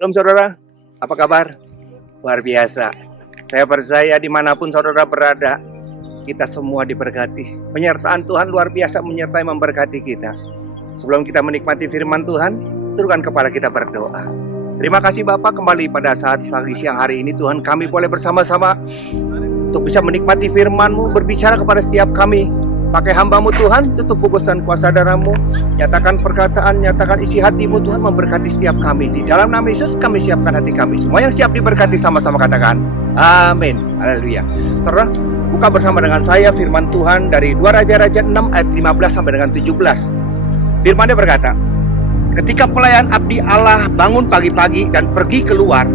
Shalom saudara, apa kabar? Luar biasa. Saya percaya dimanapun saudara berada, kita semua diberkati. Penyertaan Tuhan luar biasa menyertai memberkati kita. Sebelum kita menikmati firman Tuhan, turunkan kepala kita berdoa. Terima kasih Bapak, kembali pada saat pagi siang hari ini Tuhan kami boleh bersama-sama untuk bisa menikmati firman-Mu, berbicara kepada setiap kami. Pakai hamba-Mu Tuhan, tutup bungkus dan kuasa darah-Mu, nyatakan perkataan, nyatakan isi hati-Mu Tuhan, memberkati setiap kami. Di dalam nama Yesus kami siapkan hati kami. Semua yang siap diberkati sama-sama katakan amin. Haleluya. Saudara, buka bersama dengan saya firman Tuhan dari 2 Raja-Raja 6 ayat 15 sampai dengan 17. Firman-Nya berkata, ketika pelayan abdi Allah bangun pagi-pagi dan pergi keluar,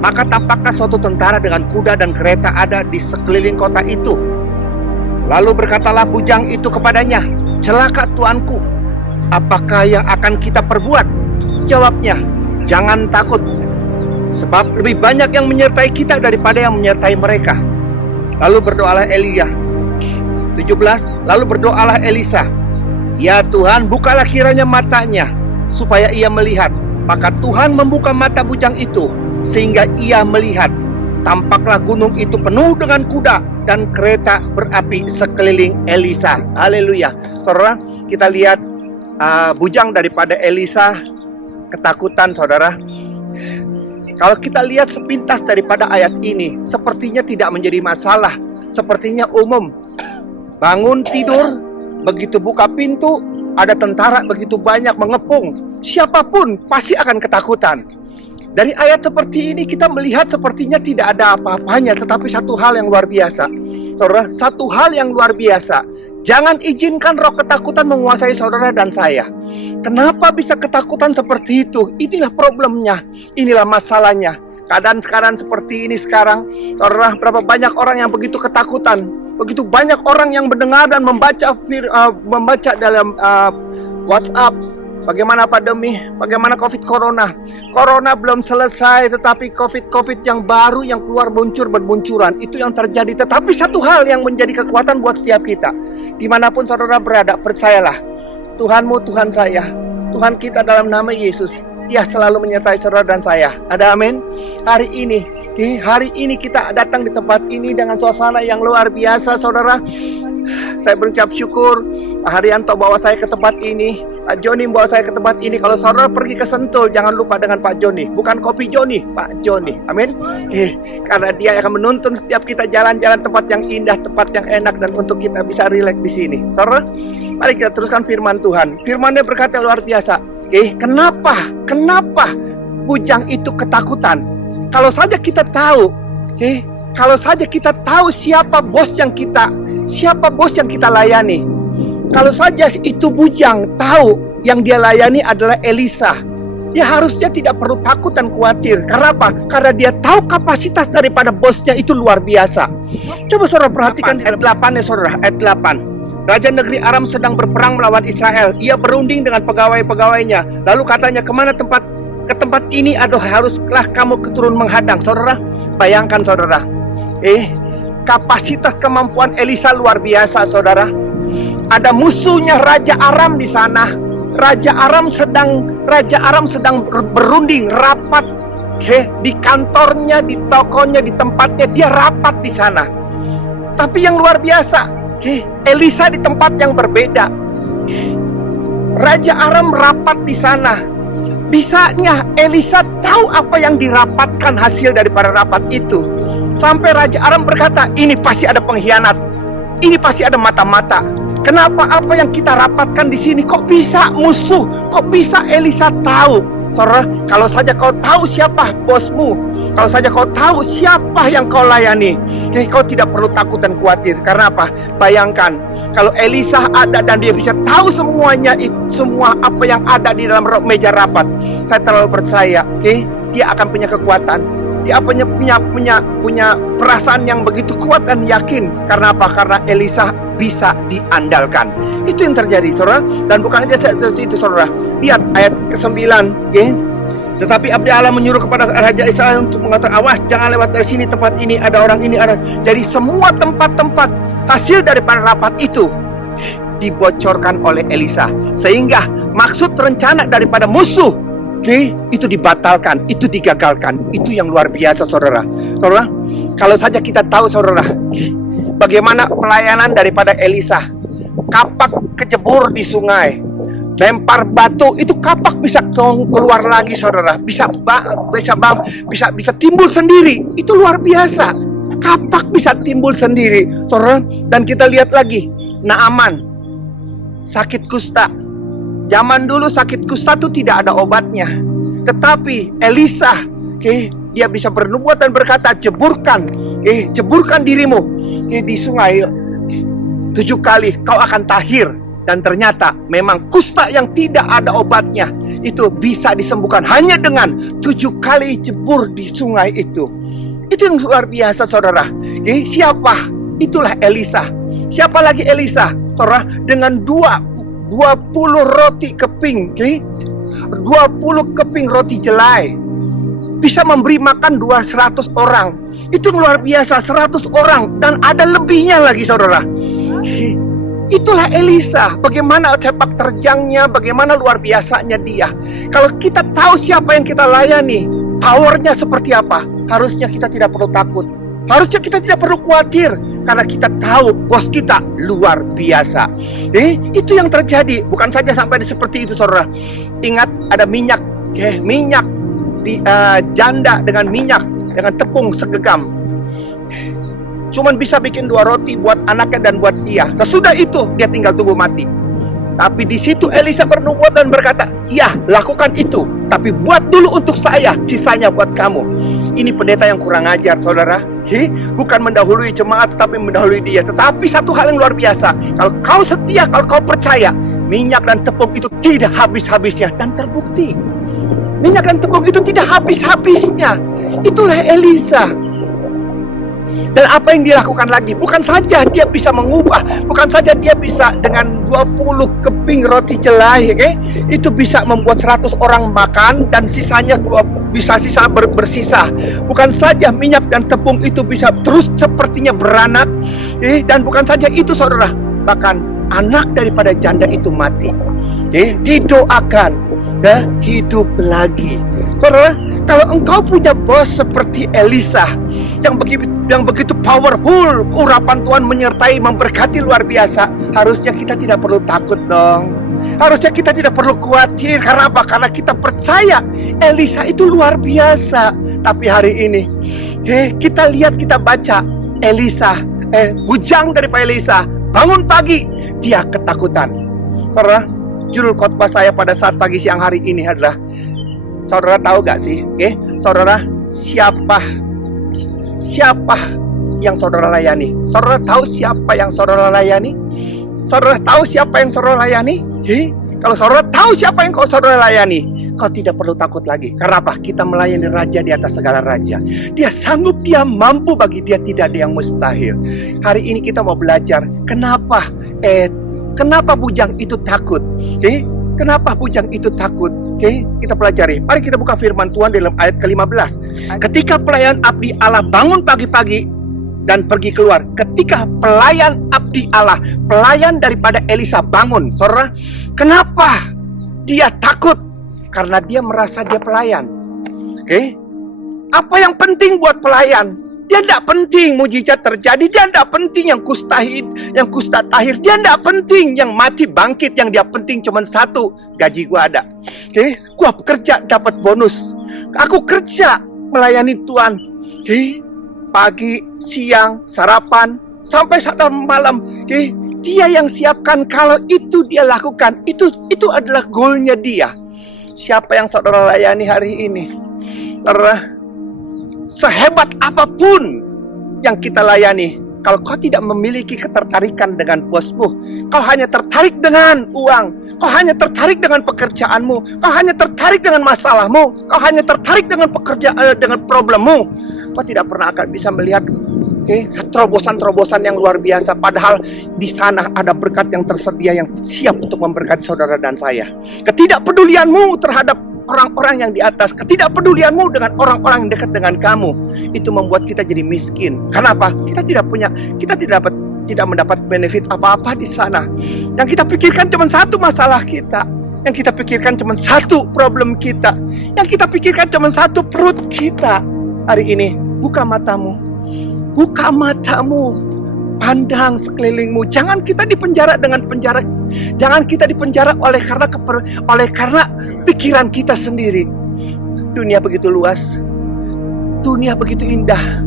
maka tampaklah suatu tentara dengan kuda dan kereta ada di sekeliling kota itu. Lalu berkatalah bujang itu kepadanya, celaka tuanku, apakah yang akan kita perbuat? Jawabnya, jangan takut, sebab lebih banyak yang menyertai kita daripada yang menyertai mereka. Lalu berdoalah Elia. 17. Lalu berdoalah Elisa, ya Tuhan, bukalah kiranya matanya, supaya ia melihat. Maka Tuhan membuka mata bujang itu, sehingga ia melihat. Tampaklah gunung itu penuh dengan kuda dan kereta berapi sekeliling Elisa. Haleluya. Saudara, kita lihat bujang daripada Elisa ketakutan, saudara. Kalau kita lihat sepintas daripada ayat ini, sepertinya tidak menjadi masalah, sepertinya umum. Bangun tidur, begitu buka pintu, ada tentara begitu banyak mengepung. Siapapun pasti akan ketakutan. Dari ayat seperti ini kita melihat sepertinya tidak ada apa-apanya, tetapi satu hal yang luar biasa. Saudara, satu hal yang luar biasa. Jangan izinkan roh ketakutan menguasai saudara dan saya. Kenapa bisa ketakutan seperti itu? Inilah problemnya, inilah masalahnya. Keadaan sekarang seperti ini sekarang, saudara, berapa banyak orang yang begitu ketakutan. Begitu banyak orang yang mendengar dan membaca dalam WhatsApp. Bagaimana pandemi, bagaimana COVID Corona. Corona belum selesai, tetapi COVID yang baru yang keluar bermunculan. Itu yang terjadi. Tetapi satu hal yang menjadi kekuatan buat setiap kita. Dimanapun saudara berada, percayalah, Tuhanmu Tuhan saya, Tuhan kita dalam nama Yesus. Dia selalu menyertai saudara dan saya. Ada amin. Hari ini kita datang di tempat ini dengan suasana yang luar biasa, saudara. Saya berucap syukur Pak Haryanto bawa saya ke tempat ini, Pak Joni bawa saya ke tempat ini. Kalau saudara pergi ke Sentul, jangan lupa dengan Pak Joni. Bukan kopi Joni, Pak Joni. Amin. Karena dia akan menuntun setiap kita jalan-jalan tempat yang indah, tempat yang enak, dan untuk kita bisa rileks di sini. Saudara, mari kita teruskan firman Tuhan. Firman-Nya berkata luar biasa. Kenapa bujang itu ketakutan? Kalau saja kita tahu, kalau saja kita tahu siapa bos yang kita layani. Kalau saja itu bujang tahu yang dia layani adalah Elisa, dia harusnya tidak perlu takut dan khawatir. Karena apa? Karena dia tahu kapasitas daripada bosnya itu luar biasa. Coba saudara perhatikan ayat 8 ya saudara, ayat 8. Raja negeri Aram sedang berperang melawan Israel. Ia berunding dengan pegawai-pegawainya. Lalu katanya, ke tempat ini haruslah kamu keturun menghadang. Saudara, bayangkan saudara, kapasitas kemampuan Elisa luar biasa, saudara. Ada musuhnya Raja Aram di sana. Raja Aram sedang berunding, rapat. Di kantornya, di tokonya, di tempatnya, dia rapat di sana. Tapi yang luar biasa, Elisa di tempat yang berbeda. Raja Aram rapat di sana. Bisanya Elisa tahu apa yang dirapatkan hasil daripada rapat itu. Sampai Raja Aram berkata, ini pasti ada pengkhianat. Ini pasti ada mata-mata. Kenapa apa yang kita rapatkan di sini kok bisa musuh? Kok bisa Elisa tahu? Saudara, kalau saja kau tahu siapa bosmu, kalau saja kau tahu siapa yang kau layani, kau tidak perlu takut dan khawatir. Karena apa? Bayangkan kalau Elisa ada dan dia bisa tahu semuanya, semua apa yang ada di dalam meja rapat. Saya terlalu percaya, dia akan punya kekuatan. Dia punya perasaan yang begitu kuat dan yakin. Karena apa? Karena Elisa bisa diandalkan. Itu yang terjadi, saudara. Dan bukan saja itu, saudara. Lihat ayat ke-9. Tetapi abdi Allah menyuruh kepada Raja Israel untuk mengatakan, awas, jangan lewat dari sini, tempat ini ada orang ini ada. Jadi semua tempat-tempat hasil daripada rapat itu dibocorkan oleh Elisa. Sehingga maksud rencana daripada musuh itu dibatalkan, itu digagalkan. Itu yang luar biasa, saudara. Saudara, kalau saja kita tahu, saudara, bagaimana pelayanan daripada Elisa. Kapak kejebur di sungai, lempar batu, itu kapak bisa keluar lagi, saudara. Bisa timbul sendiri. Itu luar biasa. Kapak bisa timbul sendiri, saudara. Dan kita lihat lagi, Naaman sakit kusta. Zaman dulu sakit kusta itu tidak ada obatnya. Tetapi Elisa, dia bisa bernubuat dan berkata, jeburkan dirimu di sungai 7 kali, kau akan tahir. Dan ternyata memang kusta yang tidak ada obatnya itu bisa disembuhkan hanya dengan 7 kali jebur di sungai itu. Itu yang luar biasa, saudara. Siapa? Itulah Elisa. Siapa lagi Elisa? Saudara, dengan 20 roti keping, 20 keping roti jelai, bisa memberi makan 200 orang. Itu luar biasa, 100 orang. Dan ada lebihnya lagi, saudara. Itulah Elisa. Bagaimana sepak terjangnya, bagaimana luar biasanya dia. Kalau kita tahu siapa yang kita layani, powernya seperti apa, harusnya kita tidak perlu takut. Harusnya kita tidak perlu khawatir, karena kita tahu bos kita luar biasa. Itu yang terjadi. Bukan saja sampai seperti itu, saudara. Ingat, ada minyak, minyak di janda dengan minyak, dengan tepung segegam. Cuman bisa bikin 2 roti buat anaknya dan buat dia. Sesudah itu dia tinggal tunggu mati. Tapi di situ Elisa bernubuat dan berkata, ya, lakukan itu, tapi buat dulu untuk saya, sisanya buat kamu. Ini pendeta yang kurang ajar, saudara. Bukan mendahului jemaat, tetapi mendahului dia. Tetapi satu hal yang luar biasa, kalau kau setia, kalau kau percaya, minyak dan tepung itu tidak habis-habisnya. Dan terbukti, minyak dan tepung itu tidak habis-habisnya. Itulah Elisa. Dan apa yang dilakukan lagi? Bukan saja dia bisa mengubah, bukan saja dia bisa dengan 20 keping roti jelai, itu bisa membuat 100 orang makan dan sisanya bersisa. Bukan saja minyak dan tepung itu bisa terus sepertinya beranak, dan bukan saja itu, saudara, bahkan anak daripada janda itu mati, didoakan dan hidup lagi. Saudara, kalau engkau punya bos seperti Elisa yang begitu powerful, urapan Tuhan menyertai, memberkati luar biasa, harusnya kita tidak perlu takut dong. Harusnya kita tidak perlu khawatir. Karena apa? Karena kita percaya Elisa itu luar biasa. Tapi hari ini kita lihat, kita baca Elisa, bujang daripada Elisa bangun pagi, dia ketakutan. Karena judul khotbah saya pada saat pagi siang hari ini adalah, saudara tahu gak sih, saudara, siapa yang saudara layani? Saudara tahu siapa yang saudara layani? Saudara tahu siapa yang saudara layani? Kalau saudara tahu siapa yang saudara layani, kau tidak perlu takut lagi. Karena apa? Kita melayani raja di atas segala raja. Dia sanggup, dia mampu, bagi dia tidak ada yang mustahil. Hari ini kita mau belajar kenapa bujang itu takut. Kenapa bujang itu takut? Kita pelajari. Mari kita buka firman Tuhan dalam ayat ke-15. Ketika pelayan abdi Allah bangun pagi-pagi dan pergi keluar. Ketika pelayan abdi Allah, pelayan daripada Elisa bangun, saudara, kenapa dia takut? Karena dia merasa dia pelayan. Apa yang penting buat pelayan? Dia tidak penting mujizat terjadi, dia tidak penting yang kusta tahir, dia tidak penting yang mati bangkit. Yang dia penting cuma satu, gaji gua ada. Gua bekerja dapat bonus. Aku kerja melayani Tuhan. Pagi, siang, sarapan, sampai saat malam. Dia yang siapkan. Kalau itu dia lakukan, itu adalah goalnya dia. Siapa yang saudara layani hari ini? Saudara, sehebat apapun yang kita layani, kalau kau tidak memiliki ketertarikan dengan bosmu, kau hanya tertarik dengan uang, kau hanya tertarik dengan pekerjaanmu, kau hanya tertarik dengan masalahmu, kau hanya tertarik dengan dengan problemmu, kau tidak pernah akan bisa melihat terobosan-terobosan yang luar biasa. Padahal di sana ada berkat yang tersedia yang siap untuk memberkati saudara dan saya. Ketidakpedulianmu terhadap orang-orang yang di atas, ketidakpedulianmu dengan orang-orang yang dekat dengan kamu, itu membuat kita jadi miskin. Kenapa? Kita tidak mendapat benefit apa-apa di sana. Yang kita pikirkan cuma satu masalah kita. Yang kita pikirkan cuma satu problem kita. Yang kita pikirkan cuma satu perut kita. Hari ini, buka matamu. Buka matamu. Pandang sekelilingmu. Jangan kita dipenjara dengan penjara. Jangan kita dipenjara oleh karena pikiran kita sendiri. Dunia begitu luas. Dunia begitu indah.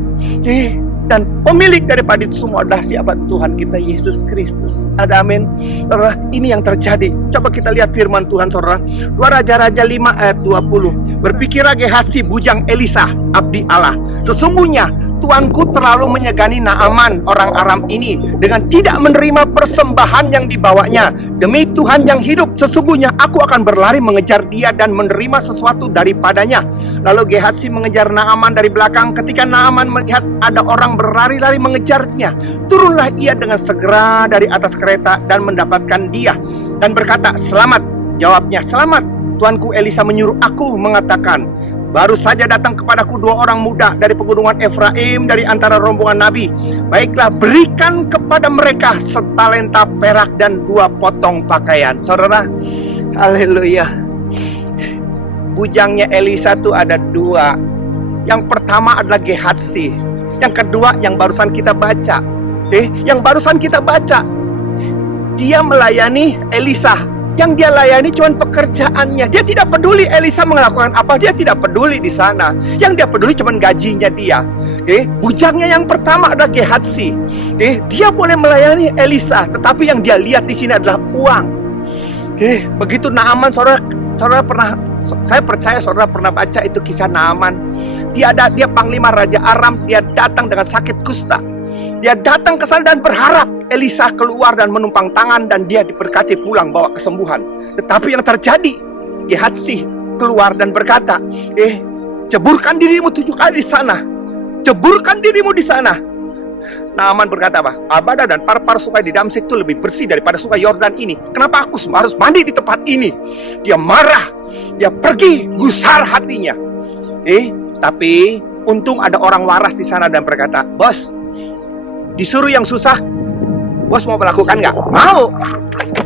Dan pemilik daripada itu semua adalah siapa? Tuhan kita Yesus Kristus. Ada amin. Saudara, ini yang terjadi. Coba kita lihat firman Tuhan, saudara. 2 Raja-Raja 5 ayat 20. Berpikirlah Gehazi bujang Elisa, abdi Allah. Sesungguhnya tuanku terlalu menyegani Naaman orang Aram ini dengan tidak menerima persembahan yang dibawanya. Demi Tuhan yang hidup, sesungguhnya aku akan berlari mengejar dia dan menerima sesuatu daripadanya. Lalu Gehazi mengejar Naaman dari belakang. Ketika Naaman melihat ada orang berlari-lari mengejarnya, turunlah ia dengan segera dari atas kereta dan mendapatkan dia dan berkata, "Selamat." Jawabnya, "Selamat. Tuanku Elisa menyuruh aku mengatakan, baru saja datang kepadaku 2 orang muda dari pegunungan Efraim dari antara rombongan Nabi. Baiklah, berikan kepada mereka setalenta perak dan 2 potong pakaian." Saudara, haleluya. Bujangnya Elisa itu ada 2. Yang pertama adalah Gehazi. Yang kedua yang barusan kita baca. Yang barusan kita baca. Dia melayani Elisa. Yang dia layani cuma pekerjaannya. Dia tidak peduli Elisa melakukan apa. Dia tidak peduli di sana. Yang dia peduli cuma gajinya dia. Bujangnya yang pertama adalah Gehazi. Dia boleh melayani Elisa, tetapi yang dia lihat di sini adalah uang. Begitu Naaman, saudara pernah, saya percaya saudara pernah baca itu kisah Naaman. Dia panglima Raja Aram. Dia datang dengan sakit kusta. Dia datang ke sana dan berharap Elisa keluar dan menumpang tangan dan dia diberkati pulang bawa kesembuhan. Tetapi yang terjadi, Gehazi keluar dan berkata, "Ceburkan dirimu 7 kali di sana. Ceburkan dirimu di sana." Naaman berkata apa? "Abada dan Parpar sungai di Damsyik itu lebih bersih daripada sungai Yordan ini. Kenapa aku harus mandi di tempat ini?" Dia marah. Dia pergi gusar hatinya. Tapi untung ada orang waras di sana dan berkata, "Bos, disuruh yang susah, bos mau melakukan nggak?" Mau.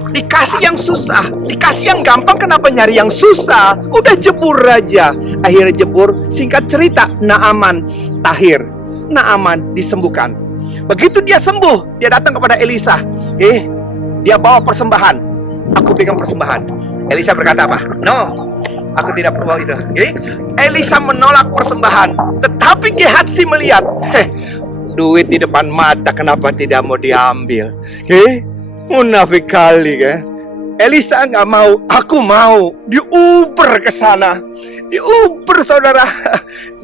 Dikasih yang susah, dikasih yang gampang, kenapa nyari yang susah? Udah jebur aja. Akhirnya jebur. Singkat cerita, Naaman tahir. Naaman disembuhkan. Begitu dia sembuh, dia datang kepada Elisa. Dia bawa persembahan. "Aku berikan persembahan." Elisa berkata apa? "No, aku tidak perlu itu." Elisa menolak persembahan. Tetapi Gehazi melihat, duit di depan mata, kenapa tidak mau diambil? Munafik kali kan? Elisa nggak mau, aku mau. Diuber ke sana, diuber saudara.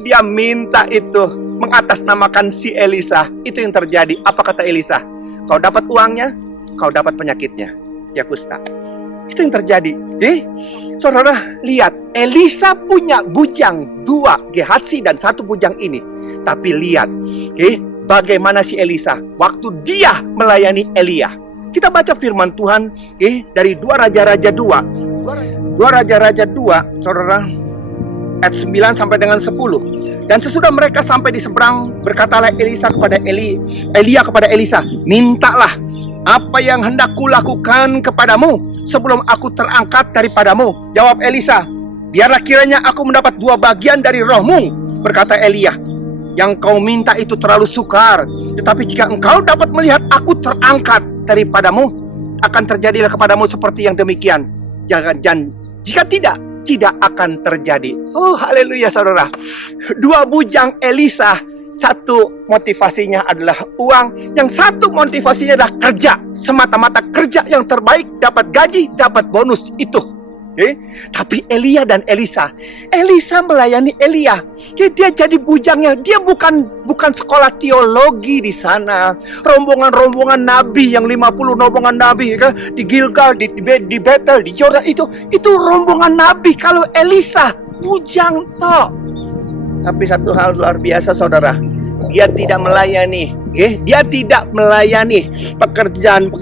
Dia minta itu, mengatasnamakan si Elisa. Itu yang terjadi. Apa kata Elisa? "Kau dapat uangnya, kau dapat penyakitnya, ya kusta." Itu yang terjadi. Saudara lihat, Elisa punya bujang 2, Gehazi dan 1 bujang ini. Tapi lihat, bagaimana si Elisa waktu dia melayani Elia. Kita baca firman Tuhan dari 2 Raja-Raja 2. 2 Raja-Raja 2, saudara, ayat 9 sampai dengan 10. Dan sesudah mereka sampai di seberang, berkatalah Elia kepada Elisa, "Mintalah apa yang hendak kulakukan kepadamu sebelum aku terangkat daripadamu." Jawab Elisa, "Biarlah kiranya aku mendapat 2 bagian dari rohmu." Berkata Elia, "Yang kau minta itu terlalu sukar. Tetapi jika engkau dapat melihat aku terangkat daripadamu, akan terjadilah kepadamu seperti yang demikian. Dan jika tidak akan terjadi." Oh, haleluya saudara. 2 bujang Elisa. 1 motivasinya adalah uang. Yang 1 motivasinya adalah kerja. Semata-mata kerja yang terbaik, dapat gaji, dapat bonus. Itu. Tapi Elia dan Elisa melayani Elia. Dia jadi bujangnya. Dia bukan sekolah teologi di sana. Rombongan nabi yang 50 rombongan nabi di Gilgal, di Betel, di Yordan, itu rombongan nabi. Kalau Elisa bujang toh. Tapi satu hal luar biasa saudara, dia tidak melayani. Dia tidak melayani pekerjaan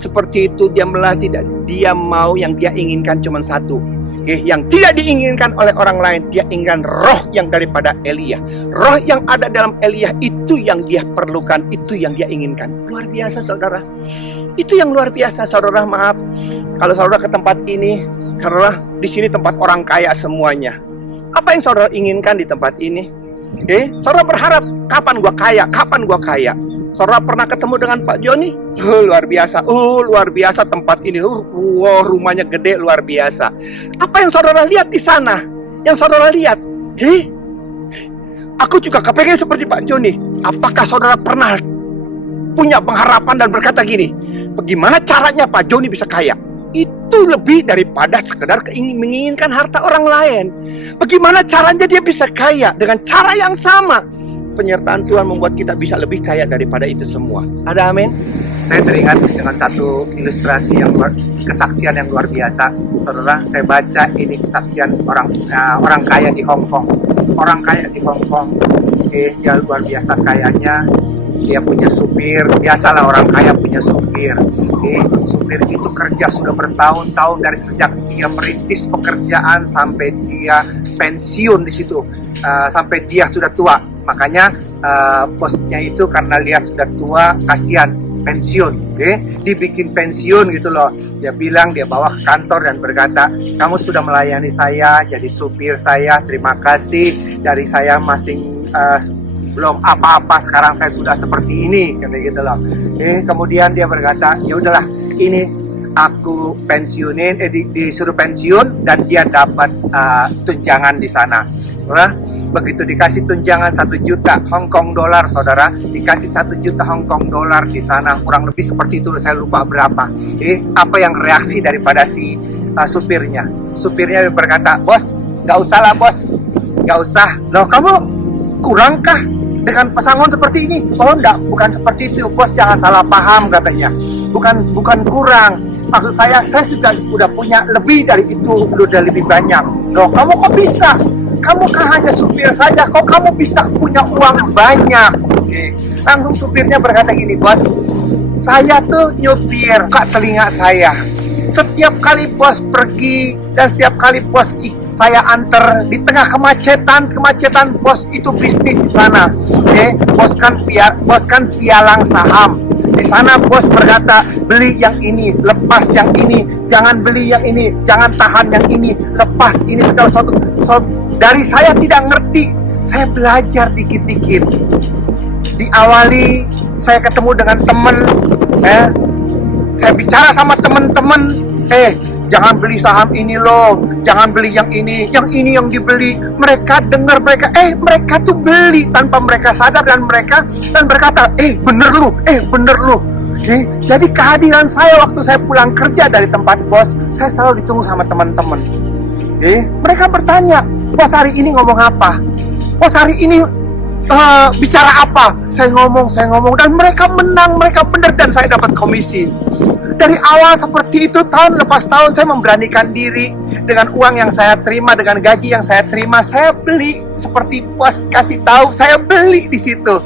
seperti itu. Dia mau yang dia inginkan cuma 1. Yang tidak diinginkan oleh orang lain. Dia inginkan roh yang daripada Elia. Roh yang ada dalam Elia, itu yang dia perlukan, itu yang dia inginkan. Luar biasa saudara. Itu yang luar biasa saudara. Maaf, kalau saudara ke tempat ini, Saudara, di sini tempat orang kaya semuanya. Apa yang saudara inginkan di tempat ini? Saudara berharap, kapan gua kaya? Kapan gua kaya? Saudara pernah ketemu dengan Pak Joni? Luar biasa. Luar biasa tempat ini. Rumahnya gede, luar biasa. Apa yang saudara lihat di sana? Yang saudara lihat? Aku juga kepengen seperti Pak Joni. Apakah saudara pernah punya pengharapan dan berkata gini, bagaimana caranya Pak Joni bisa kaya? Itu lebih daripada sekedar menginginkan harta orang lain. Bagaimana caranya dia bisa kaya dengan cara yang sama? Penyertaan Tuhan membuat kita bisa lebih kaya daripada itu semua. Ada amin? Saya teringat dengan satu ilustrasi kesaksian yang luar biasa. Saudara, saya baca ini kesaksian orang kaya di Hong Kong. Orang kaya di Hong Kong, dia luar biasa kayanya. Dia punya supir, biasalah orang kaya punya supir. Supir itu kerja sudah bertahun-tahun dari sejak dia merintis pekerjaan sampai dia pensiun di situ, sampai dia sudah tua. Makanya bosnya itu karena lihat sudah tua, kasihan pensiun, dibikin pensiun gitu loh. Dia bilang, dia bawa ke kantor dan berkata, kamu sudah melayani saya jadi supir saya, terima kasih. Dari saya masing belum apa-apa, sekarang saya sudah seperti ini, kata gitu loh. Kemudian dia berkata, ya udahlah, ini aku pensiunin, disuruh pensiun dan dia dapat tunjangan di sana. Begitu dikasih tunjangan 1 juta Hong Kong dolar, saudara, dikasih 1 juta Hong Kong dolar di sana, kurang lebih seperti itu, saya lupa berapa. Apa yang reaksi daripada si supirnya? Supirnya berkata, bos, gak usah lah bos, gak usah. Loh, kamu kurangkah dengan pesangon seperti ini? Oh enggak, bukan seperti itu bos, jangan salah paham, katanya. Bukan kurang, maksud saya sudah punya lebih dari itu, udah lebih banyak. Loh, kamu kok bisa? Kamu kan hanya supir saja, kok kamu bisa punya uang banyak? Langsung supirnya berkata gini, bos, saya tuh nyupir, buka telinga saya. Setiap kali bos pergi dan setiap kali bos saya antar di tengah kemacetan bos itu bisnis di sana. Bos kan pialang saham. Di sana bos berkata, beli yang ini, lepas yang ini, jangan beli yang ini, jangan tahan yang ini, lepas ini, segala sesuatu. Dari saya tidak ngerti, saya belajar dikit-dikit. Diawali saya ketemu dengan teman, saya bicara sama teman-teman, jangan beli saham ini loh, jangan beli yang ini yang dibeli. Mereka dengar, mereka tuh beli tanpa mereka sadar dan berkata, bener lu. Jadi kehadiran saya waktu saya pulang kerja dari tempat bos, saya selalu ditunggu sama teman-teman. Mereka bertanya, bos hari ini ngomong apa? Bos hari ini bicara apa? Saya ngomong dan mereka menang, mereka benar dan saya dapat komisi. Dari awal seperti itu, tahun lepas tahun saya memberanikan diri dengan uang yang saya terima, dengan gaji yang saya terima, saya beli seperti bos kasih tahu, saya beli di situ.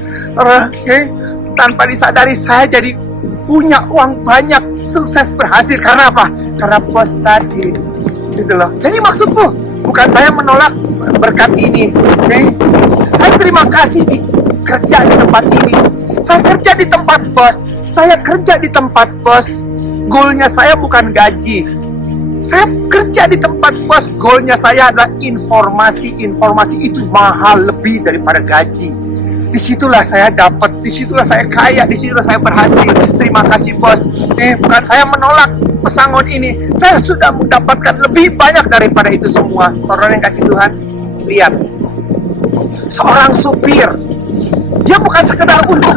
Tanpa disadari saya jadi punya uang banyak, sukses berhasil. Karena apa? Karena bos tadi, gitu loh. Jadi maksudku bukan saya menolak berkat ini. Saya terima kasih kerja di tempat ini. Saya kerja di tempat bos. Saya kerja di tempat bos. Goalnya saya bukan gaji. Saya kerja di tempat bos. Goalnya saya adalah informasi. Informasi itu mahal lebih daripada gaji. Disitulah saya dapat, disitulah saya kaya, disitulah saya berhasil. Terima kasih bos. Bukan saya menolak pesangon ini. Saya sudah mendapatkan lebih banyak daripada itu semua. Saudara yang kasih Tuhan, lihat. Seorang supir, dia bukan sekedar untuk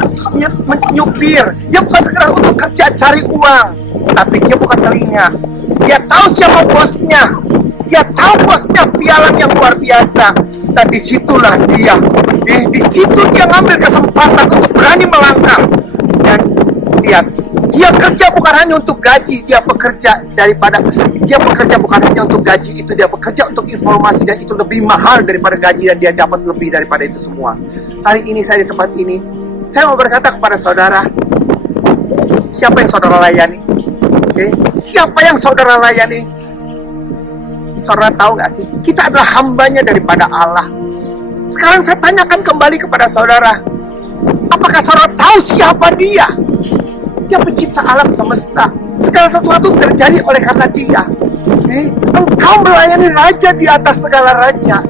menyupir, dia bukan sekedar untuk kerja cari uang, tapi dia bukan telinga. Dia tahu siapa bosnya. Dia tahu bosnya pialang yang luar biasa. Dan disitulah dia, di situ dia ngambil kesempatan untuk berani melangkah. Dan lihat, dia kerja bukan hanya untuk gaji, dia bekerja bukan hanya untuk gaji itu, dia bekerja untuk informasi dan itu lebih mahal daripada gaji dan dia dapat lebih daripada itu semua. Hari ini saya di tempat ini, saya mau berkata kepada saudara, siapa yang saudara layani? Siapa yang saudara layani? Saudara tahu gak sih? Kita adalah hambanya daripada Allah. Sekarang saya tanyakan kembali kepada saudara, apakah saudara tahu siapa dia? Dia pencipta alam semesta. Segala sesuatu terjadi oleh karena dia. Engkau melayani raja di atas segala raja.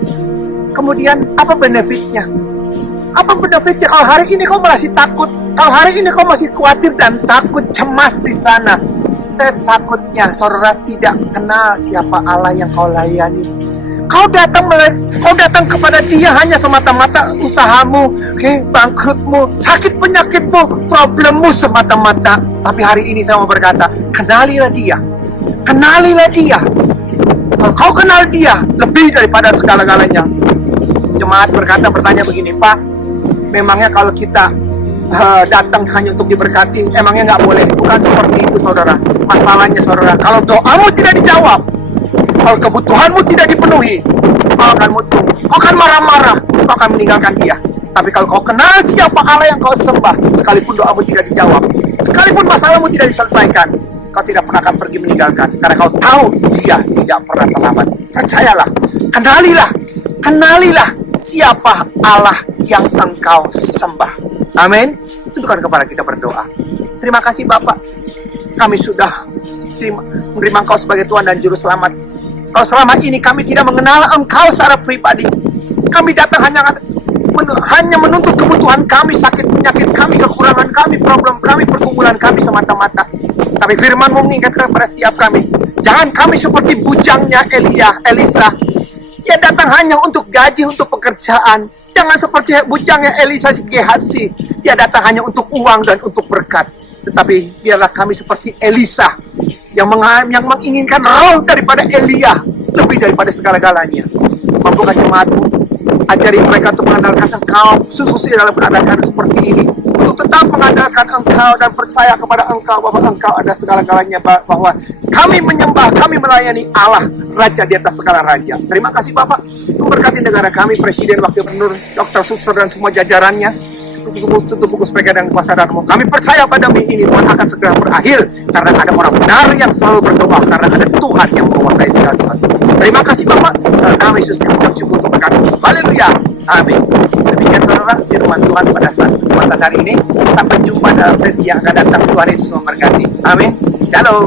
Kemudian apa benefitnya? Apa benefitnya kalau hari ini kau masih takut? Kalau hari ini kau masih khawatir dan takut, cemas di sana. Saya takutnya saudara tidak kenal siapa Allah yang kau layani. Kau datang kepada Dia hanya semata-mata usahamu, bangkrutmu, sakit penyakitmu, problemmu semata-mata. Tapi hari ini saya mau berkata, kenalilah Dia. Kenalilah Dia. Kalau kau kenal Dia, lebih daripada segala-galanya. Jemaat bertanya begini, Pak, memangnya kalau kita datang hanya untuk diberkati, emangnya nggak boleh? Bukan seperti itu, saudara. Masalahnya, saudara, kalau doamu tidak dijawab, kalau kebutuhanmu tidak dipenuhi, kau akan marah-marah, kau akan meninggalkan Dia. Tapi kalau kau kenal siapa Allah yang kau sembah, sekalipun doamu tidak dijawab, sekalipun masalahmu tidak diselesaikan, kau tidak pernah akan pergi meninggalkan, karena kau tahu Dia tidak pernah terlambat. Percayalah, kenalilah siapa Allah yang engkau sembah. Amin. Tundukkan kepala kita berdoa. Terima kasih Bapak, kami sudah menerima Engkau sebagai Tuhan dan Juru Selamat. Kalau selama ini kami tidak mengenal Engkau secara pribadi, kami datang hanya menuntut kebutuhan kami, sakit penyakit kami, kekurangan kami, problem kami, pergumulan kami semata-mata. Tapi firman mengingatkan kepada setiap kami, jangan kami seperti bujangnya Elisa. Dia datang hanya untuk gaji, untuk pekerjaan. Jangan seperti bujangnya Elisa si Gehazi. Dia datang hanya untuk uang dan untuk berkat. Tetapi biarlah kami seperti Elisa yang menginginkan roh daripada Elia lebih daripada segala-galanya. Mampukah jemaatmu, ajari mereka untuk mengandalkan Engkau, khususnya dalam keadaan seperti ini, untuk tetap mengandalkan Engkau dan percaya kepada Engkau bahwa Engkau ada segala-galanya, bahwa kami menyembah, kami melayani Allah, Raja di atas segala raja. Terima kasih Bapak, memberkati negara kami, Presiden, Wakil Gubernur, Dr. Suster dan semua jajarannya. Tutup buku pegang dan kuasa darmu. Kami percaya pada ini Tuhan akan segera berakhir, karena ada orang benar yang selalu berdoa, karena ada Tuhan yang menguasai segala sesuatu. Terima kasih Bapak, kami Yesus mengucap syukur untuk berkat. Haleluya, amin. Demikian saudara, firman Tuhan pada saat kesempatan hari ini. Sampai jumpa dalam sesi yang akan datang. Tuhan Yesus memberkati. Amin. Shalom.